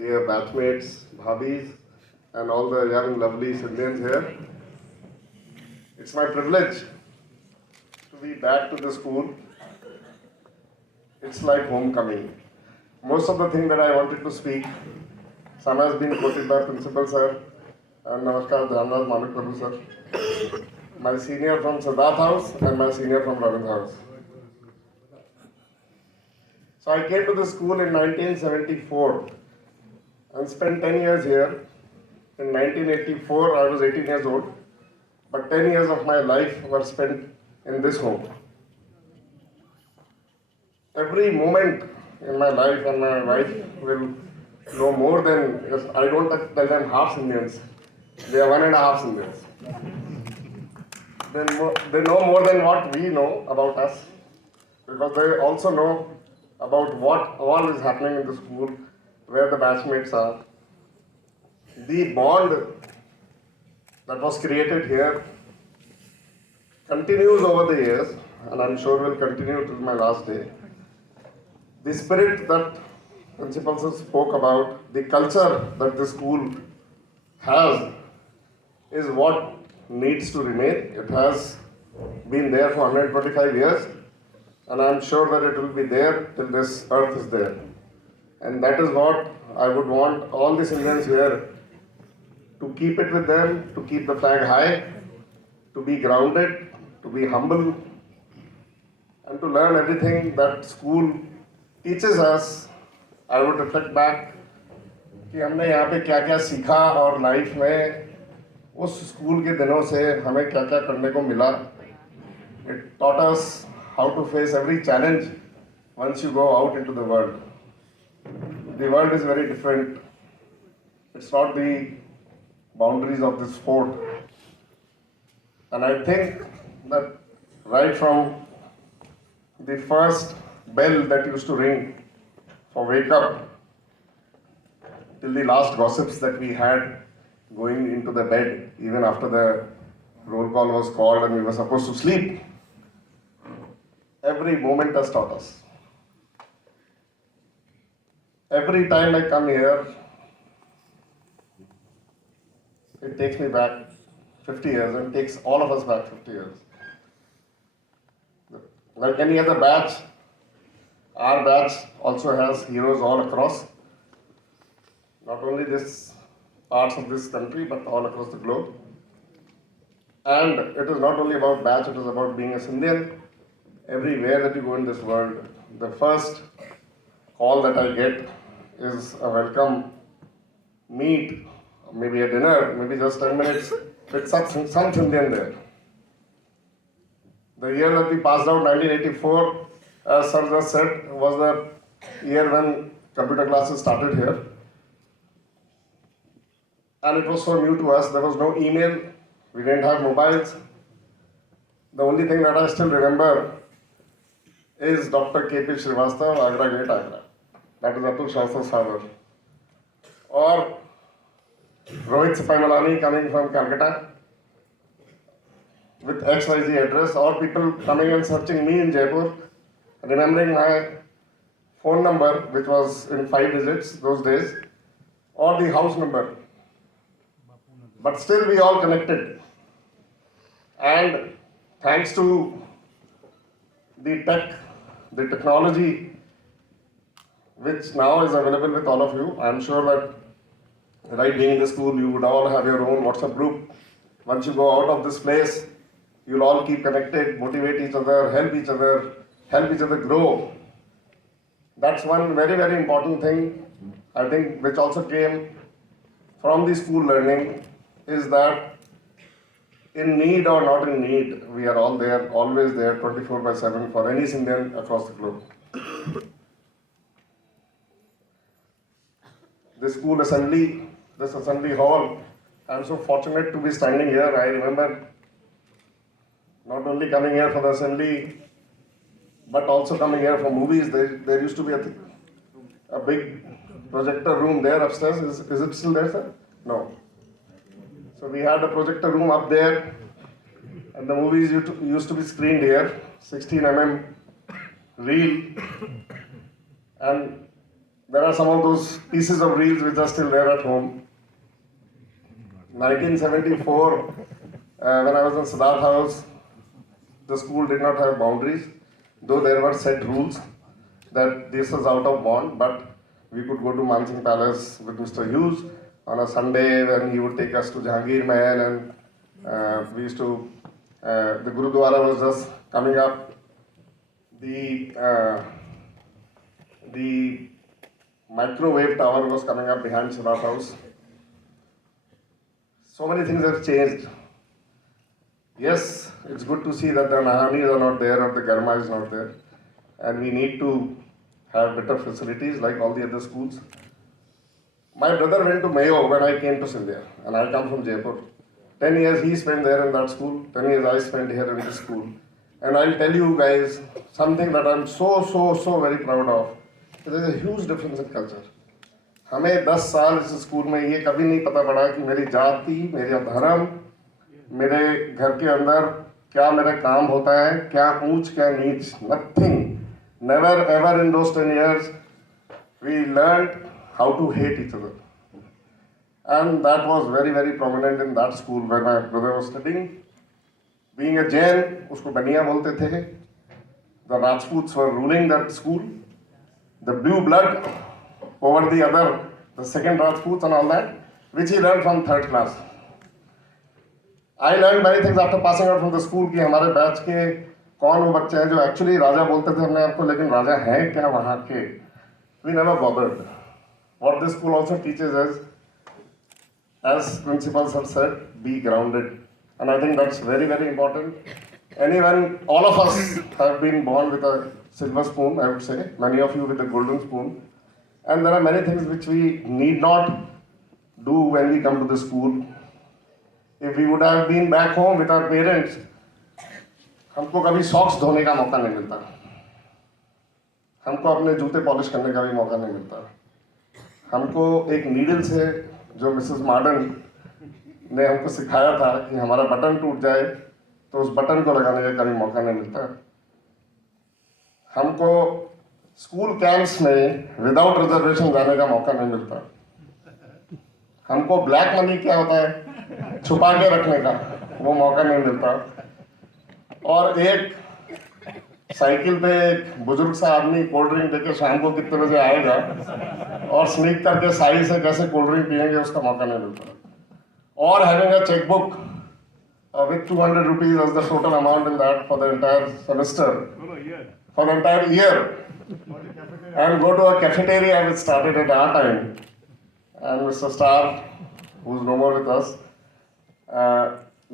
dear batchmates, bhabis, and all the young, lovely Indians here. It's my privilege to be back to the school. It's like homecoming. Most of the things that I wanted to speak, some has been quoted by Principal Sir, and Namaskar, Dhanraj Manik Prabhu Sir, my senior from Ravindra House and my senior from Ravindra House. So I came to the school in 1974 and spent 10 years here. In 1984, I was 18 years old, but 10 years of my life were spent in this home. Every moment in my life, and my wife will know more than, because I don't tell them half Indians, they are 1.5 Indians. They know more than what we know about us, because they also know about what all is happening in the school, where the batchmates are. The bond that was created here continues over the years, and I'm sure will continue till my last day. The spirit that principals spoke about, the culture that the school has, is what needs to remain. It has been there for 125 years, and I'm sure that it will be there till this earth is there. And that is what I would want all the Indians here to keep it with them, to keep the flag high, to be grounded, to be humble, and to learn everything that school teaches us. I would reflect back कि हमने यहाँ पे क्या क्या सीखा और life में उस स्कूल के दिनों से हमें क्या क्या करने को मिला. It taught us how to face every challenge once you go out into the world. The world is very different. It's not the boundaries of this fort. And I think that right from the first bell that used to ring for wake up till the last gossips that we had going into the bed, even after the roll call was called and we were supposed to sleep, every moment has taught us. Every time I come here, it takes me back 50 years and takes all of us back 50 years. Like any other batch, our batch also has heroes all across, not only this parts of this country, but all across the globe. And it is not only about batch, it is about being a Indian. Everywhere that you go in this world, the first call that I get is a welcome meet, maybe a dinner, maybe just 10 minutes with some Indian there. The year that we passed out, 1984, as Sir just said, was the year when computer classes started here. And it was so new to us. There was no email. We didn't have mobiles. The only thing that I still remember is Dr. K.P. Srivastava, Agra Gate, Agra. That is Atul Shastra's father. Or Rohit Sapaimalani coming from Calcutta with XYZ address, or people coming and searching me in Jaipur, remembering my phone number, which was in 5 digits those days, or the house number. But still we all connected. And thanks to the technology, which now is available with all of you, I'm sure that right being in the school, you would all have your own WhatsApp group. Once you go out of this place, you'll all keep connected, motivate each other, help each other grow. That's one very, very important thing, I think, which also came from the school learning, is that in need or not in need, we are all there, always there, 24/7 for any Indian across the globe. This school assembly, this assembly hall, I'm so fortunate to be standing here. I remember not only coming here for the assembly, but also coming here for movies. There used to be a big projector room there upstairs. Is it still there, sir? No. So we had a projector room up there, and the movies used to be screened here, 16 mm reel, and There are some of those pieces of reels which are still there at home. 1974, when I was in Siddharth House, the school did not have boundaries, though there were set rules that this is out of bond, but we could go to Mansingh Palace with Mr. Hughes on a Sunday when he would take us to Jahangir Mahal, and we used to, the Gurudwara was just coming up, the microwave tower was coming up behind Siddharth House. So many things have changed. Yes, it's good to see that the Nahanis are not there or the Garma is not there. And we need to have better facilities like all the other schools. My brother went to Mayo when I came to Sindhya, and I come from Jaipur. 10 years he spent there in that school, 10 years I spent here in this school. And I'll tell you guys something that I'm so very proud of. There's a huge difference in culture. हमें 10 साल इस school में ये कभी नहीं पता पड़ा कि मेरी जाति, मेरा धर्म, मेरे घर के अंदर क्या मेरा काम होता है, क्या ऊंच क्या नीच, nothing. Never ever in those 10 years we learned how to hate each other. And that was very prominent in that school where my brother was studying. Being a Jain, उसको बनिया बोलते थे. The Rajputs were ruling that school. The blue blood over the other, the second Rajputs and all that, which he learned from 3rd class. I learned many things after passing out from the school कि हमारे batch के कौन वो बच्चे हैं जो actually राजा बोलते थे अपने आप को, लेकिन राजा हैं क्या वहाँ के. We never bothered. What this school also teaches is, as principals have said, be grounded. And I think that's very important. Anyone, all of us have been born with a silver spoon, I would say, many of you with a golden spoon. And there are many things which we need not do when we come to the school. If we would have been back home with our parents, हमको कभी socks धोने का मौका नहीं मिलता, हमको अपने जूते पॉलिश करने का भी मौका नहीं मिलता, हमको एक नीडल से जो मिसेस मार्डन ने हमको सिखाया था कि हमारा बटन टूट जाए तो उस बटन को लगाने का कभी मौका नहीं मिलता, हमको स्कूल कैंप्स में विदाउट रिजर्वेशन जाने का मौका नहीं मिलता, हमको ब्लैक मनी क्या होता है छुपा के रखने का वो मौका नहीं मिलता, और एक साइकिल पे एक बुजुर्ग सा आदमी कोल्ड ड्रिंक देके शाम को कितने बजे आएगा और स्नीक करके साई से कैसे कोल्ड ड्रिंक पिएंगे उसका मौका नहीं मिलता, और having a cheque book with 200 rupees as the total amount in that for the entire semester, for the entire year, and go to a cafeteria which started at our time, and Mr. Star, who's no more with us,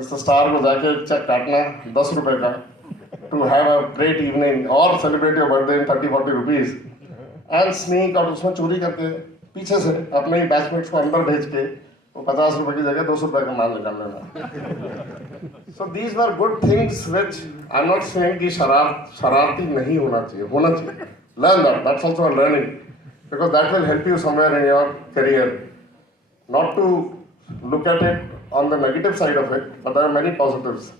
Mr. Star को जाके check काटना 10 रुपए का to have a great evening or celebrate your birthday in 30-40 rupees, and sneak, और उसमें चोरी करके पीछे से अपने ही बैचमेट्स को अंदर भेज के वो 50 रुपए की जगह 200 रुपए का माल निकाल लेना. So these were good things which I'm not saying कि शरारती नहीं होना चाहिए, होना चाहिए. Learn that. That's also a learning, because that will help you somewhere in your career. Not to look at it on the negative side of it, but there are many positives.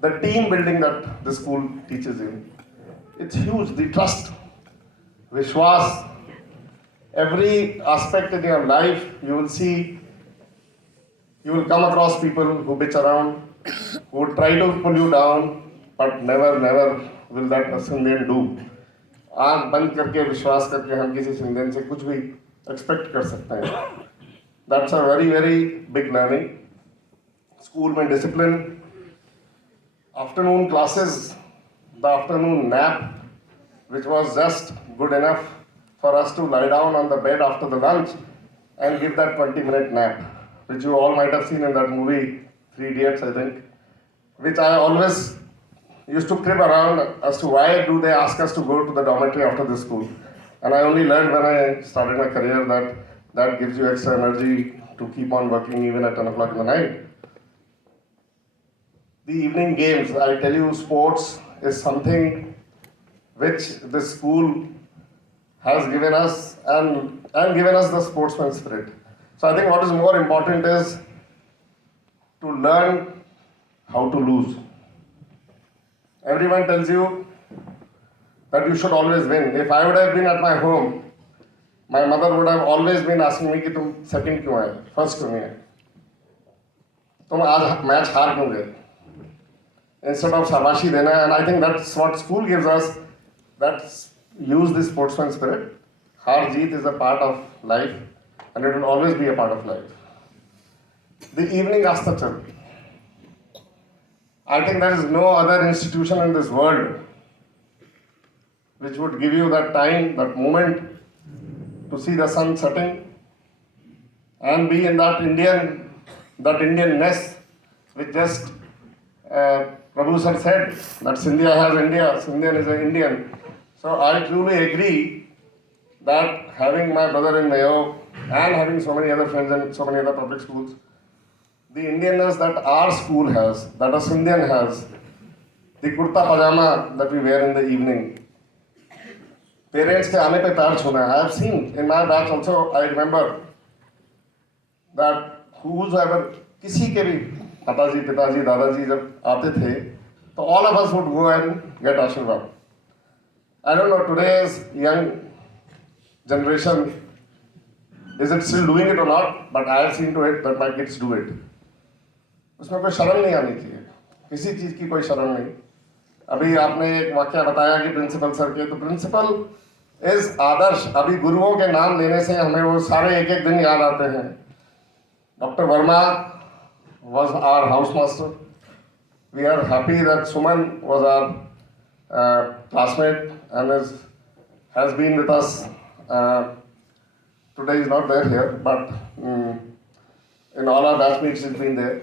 The team building that the school teaches you, it's huge. The trust, Vishwas, every aspect in your life, you will see, you will come across people who bitch around, who will try to pull you down, but never will that a Sindhian do. आँख बंद करके विश्वास करके हम किसी सिंधियन से कुछ भी एक्सपेक्ट कर सकते हैं. That's a very big learning. School में discipline, afternoon classes, the afternoon nap, which was just good enough for us to lie down on the bed after the lunch and give that 20-minute nap, which you all might have seen in that movie, 3 Idiots, I think, which I always used to crib around as to why do they ask us to go to the dormitory after the school. And I only learned when I started my career that that gives you extra energy to keep on working even at 10 o'clock in the night. The evening games, I tell you, sports is something which the school has given us and given us the sportsman spirit. So I think what is more important is to learn how to lose. Everyone tells you that you should always win. If I would have been at my home, my mother would have always been asking me कि तुम second क्यों आए, first क्यों नहीं आए, तुम आज match हार क्यों गए, instead of शाबाशी देना. And I think that's what school gives us, that use the sportsman spirit. हार जीत is a part of life and it will always be a part of life. The evening Astachal. I think there is no other institution in this world which would give you that time, that moment to see the sun setting and be in that Indianness which just Prabhu sir said that Sindhya has India, Sindhian is an Indian. So I truly agree that having my brother in Mayo and having so many other friends in so many other public schools, the Indianness that our school has, that a Sindhian has, the kurta pajama that we wear in the evening, parents के आने पे पैर छूना है. I have seen in my batch also. I remember that whosoever, किसी के भी पिताजी, दादाजी जब आते थे, तो all of us would go and get आशीर्वाद. I don't know today's young generation, is it still doing it or not? But I have seen to it that my kids do it. उसमें कोई शर्म नहीं आनी चाहिए, किसी चीज़ की कोई शर्म नहीं. अभी आपने एक वाक्य बताया कि प्रिंसिपल सर के, तो प्रिंसिपल इज आदर्श. अभी गुरुओं के नाम लेने से हमें वो सारे एक एक दिन याद आते हैं. Doctor Verma was our house master. We are happy that Suman was our classmate and has been with us. Today is not there here, but in all our batch meets he's been there.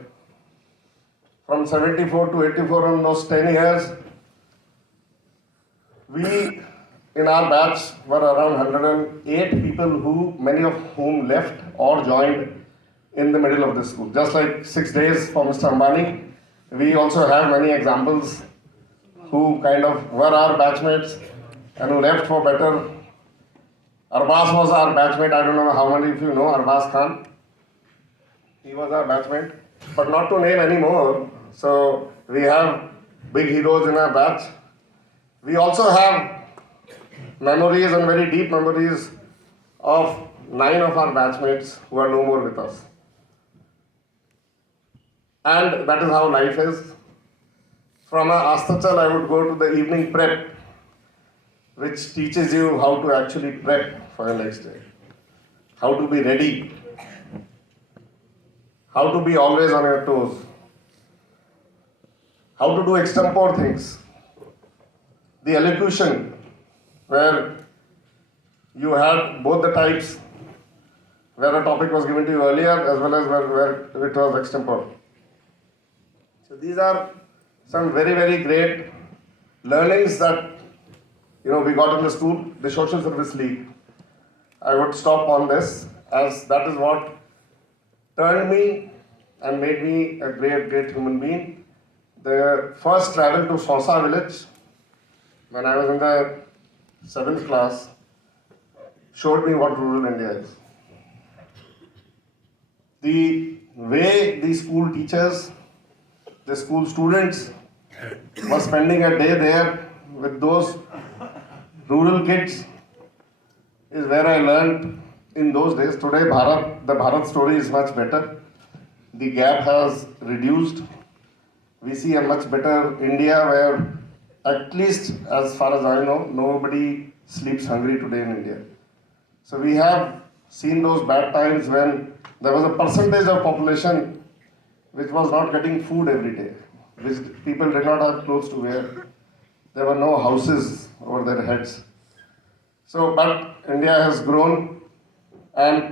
From 74 to 84, in those 10 years, we in our batch were around 108 people who, many of whom left or joined in the middle of the school. Just like 6 days for Mr. Ambani, we also have many examples who kind of were our batchmates and who left for better. Arbas was our batchmate. I don't know how many of you know Arbas Khan. He was our batchmate, but not to name any more. So we have big heroes in our batch. We also have memories and very deep memories of 9 of our batchmates who are no more with us. And that is how life is. From a Astachal, I would go to the evening prep, which teaches you how to actually prep for the next day, how to be ready, how to be always on your toes, how to do extempore things. The elocution, where you had both the types, where a topic was given to you earlier as well as where it was extempore. So these are some very, very great learnings that we got in the school. The Social Service League, I would stop on this, as that is what turned me and made me a great, great human being. The first travel to Sausa village, when I was in the 7th class, showed me what rural India is. The way the school teachers, the school students were spending a day there with those rural kids is where I learned in those days. Today, the Bharat story is much better. The gap has reduced. We see a much better India where, at least as far as I know, nobody sleeps hungry today in India. So we have seen those bad times when there was a percentage of population which was not getting food every day, which people did not have clothes to wear. There were no houses over their heads. So, but India has grown, and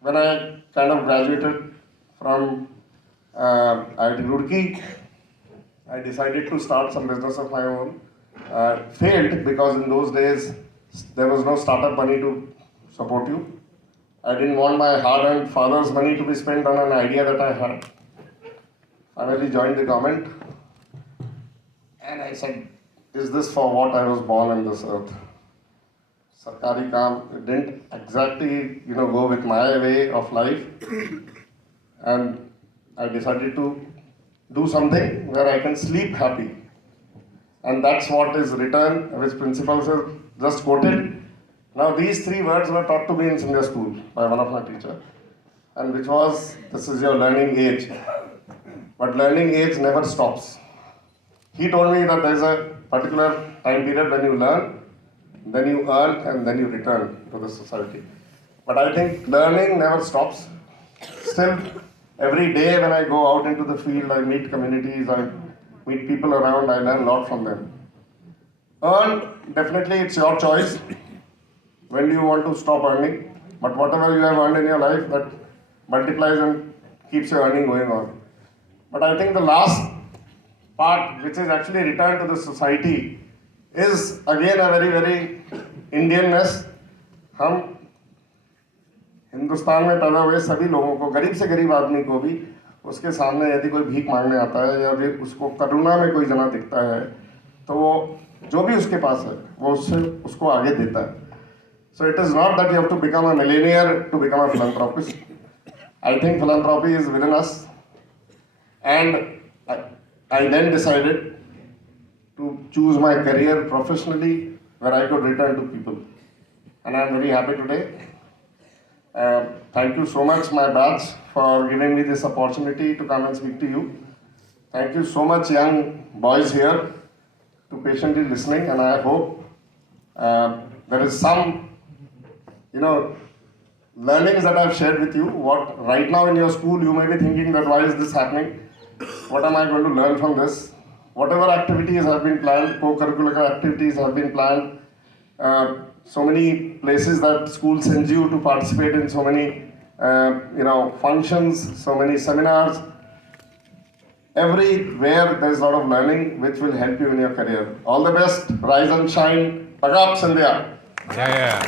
when I kind of graduated from IIT Roorkee, I decided to start some business of my own. Failed because in those days there was no startup money to support you. I didn't want my hard-earned father's money to be spent on an idea that I had. Finally joined the government, and I said, is this for what I was born on this earth? Sarkari kaam didn't exactly, go with my way of life, and I decided to do something where I can sleep happy. And that's what is written, which principals have just quoted. Now these three words were taught to me in Sunday school by one of my teachers, and which was, this is your learning age. But learning age never stops. He told me that there is a particular time period when you learn, then you earn, and then you return to the society. But I think learning never stops. Still, every day when I go out into the field, I meet communities, I meet people around, I learn a lot from them. Earn, definitely it's your choice. When do you want to stop earning? But whatever you have earned in your life, that multiplies and keeps your earning going on. But I think the last part, which is actually return to the society, is again a very, very Indianness. हम हिंदुस्तान में पैदा हुए सभी लोगों को, गरीब से गरीब आदमी को भी, उसके सामने यदि कोई भीख मांगने आता है या फिर उसको करुणा में कोई जना दिखता है, तो वो जो भी उसके पास है वो उससे उसको आगे देता है. So it is not that you have to become a millionaire to become a philanthropist. I think philanthropy is within us, and I then decided to choose my career professionally where I could return to people, and I am very happy today. Thank you so much, my batch, for giving me this opportunity to come and speak to you. Thank you so much, young boys here, to patiently listening, and I hope there is some, learnings that I've shared with you. What right now in your school you may be thinking that why is this happening? What am I going to learn from this? Whatever activities have been planned, co-curricular activities have been planned. So many places that school sends you to participate in, so many functions, so many seminars. Everywhere there is a lot of learning which will help you in your career. All the best. Rise and shine. Pagap Sandhya. Yeah.